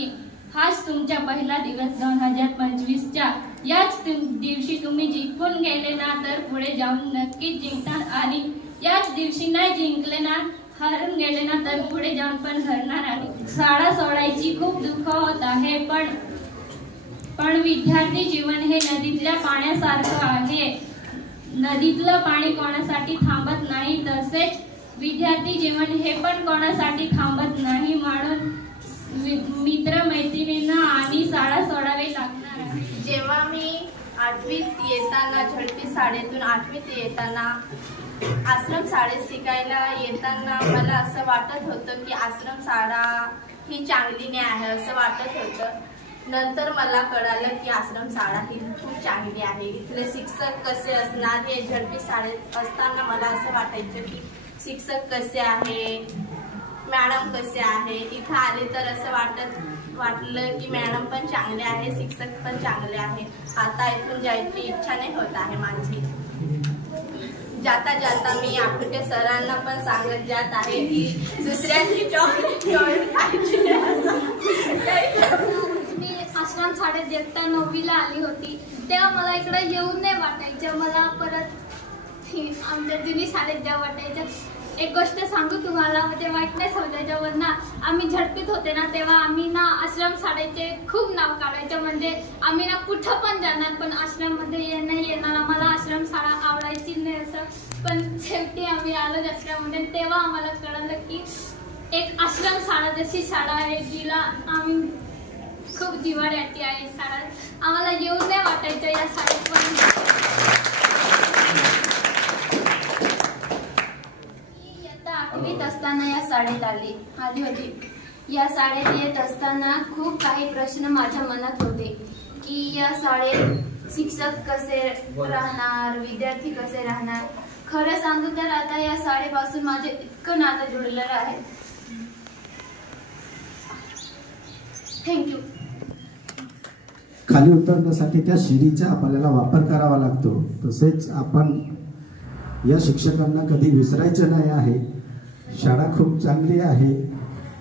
की हाच तुमचा पहिला दिवस 2025च्या याच दिवशी तुम्ही जिंकून गेले ना तर पुढे जाऊन नक्कीच जिंकणार आणि याच दिवशी नाही जिंकले ना हरून गेले ना तर पुढे जाऊन पण हरणार आहे। शाळा सोडायची खूप दुःख होत आहे पण विद्यार्थी जीवन हे नदीतल्या पाण्यासारखं आहे। नदीतलं पाणी कोणासाठी थांबत नाही तसेच विद्यार्थी जीवन हे पण कोणासाठी थांबत नाही म्हणून मित्र मैत्रिणींना आणि शाळा सोडावी लागणार आहे। जेव्हा मी 8वीत येताना झडपी शाळेतून 8वीत येताना आश्रम शाळेत शिकायला येताना मला असं वाटत होतं की आश्रम शाळा ही चांगली नाही आहे असं वाटत होतं। नंतर मला कळालं की आश्रम शाळा ही खूप चांगली आहे। इथले शिक्षक कसे असणार हे झडपी शाळेत असताना मला असं वाटायचं की शिक्षक कसे आहे, मॅडम कसे आहे। इथं आले तर असं वाटलं की मॅडम पण चांगले आहे, शिक्षक पण चांगले आहे। आता इथून जायची इच्छा नाही होत आहे माझी। जाता जाता मी आपटे सरांना पण सांगत जात आहे की दुसऱ्यांची चॉकलेट खायची मी आश्रम शाळेत एकदा 9वीला आली होती तेव्हा मला इकडे येऊन नाही वाटायचं। मला परत आमच्या जुनी शाळेत जेव्हा वाटायचं। एक गोष्ट सांगू तुम्हाला, म्हणजे वाईट नाही समजायच्यावर ना आम्ही झडपीत होते ना तेव्हा आम्ही ना आश्रम शाळेचे खूप नाव काढायचं। म्हणजे आम्ही ना कुठं पण जाणार पण आश्रममध्ये नाही येणार, आम्हाला आश्रम शाळा आवडायची नाही असं। पण शेवटी आम्ही आलो आश्रममध्ये तेव्हा आम्हाला कळलं की एक आश्रम शाळा जशी शाळा आहे जिला आम्ही खूप जिव्हाळ्याची आहे शाळा। आम्हाला येऊन नाही वाटायचं या शाळेत। पण आठवीत असताना या शाळेत आली होती। या शाळेत येत असताना खूप काही प्रश्न माझ्या मनात होते की या शाळेत शिक्षक कसे राहणार, विद्यार्थी कसे राहणार। खरं सांगू तर आता या शाळेपासून माझे इतकं नातं जुळलेलं आहे। थँक्यू। खाली उतरण्यासाठी त्या शिडीचा आपल्याला वापर करावा लागतो, तसेच आपण या शिक्षकांना कधी विसरायचं नाही आहे। शाळा खूप चांगली आहे,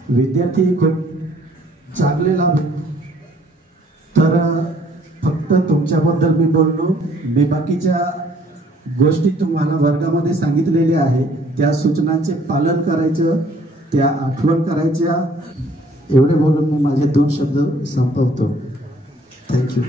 विद्यार्थी खूप चांगले लाभ। तर फक्त तुमच्याबद्दल मी बोललो, मी बाकीच्या गोष्टी तुम्हाला वर्गामध्ये सांगितलेल्या आहे त्या सूचनांचे पालन करायचं, त्या आठवण करायच्या। एवढे बोलून मी माझे 2 शब्द संपवतो। थँक्यू।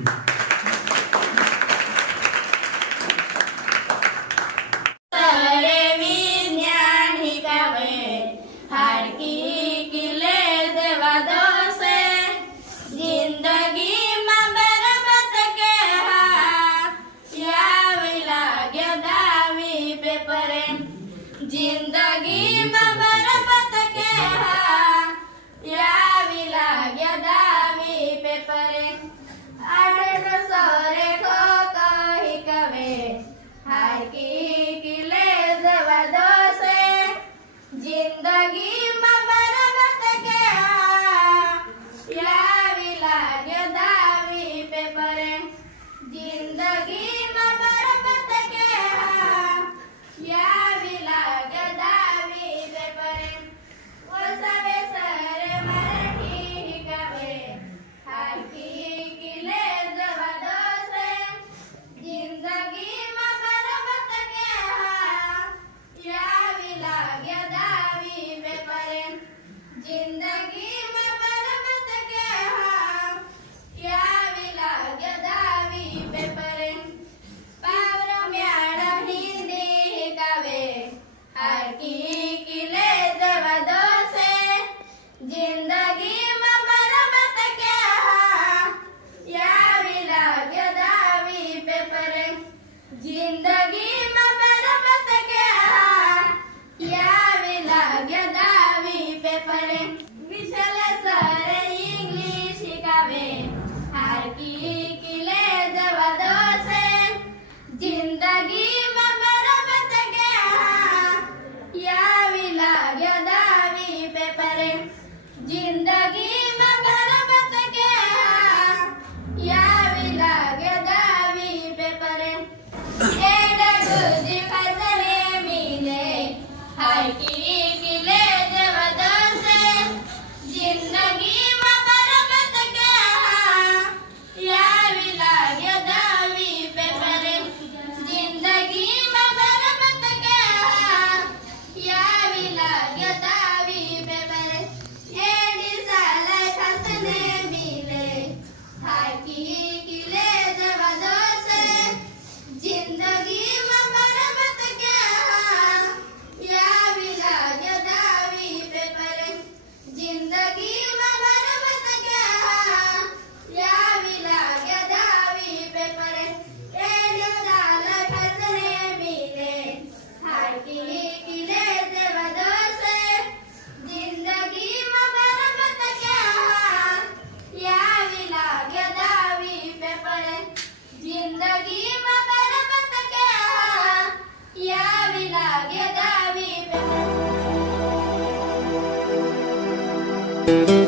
Thank you.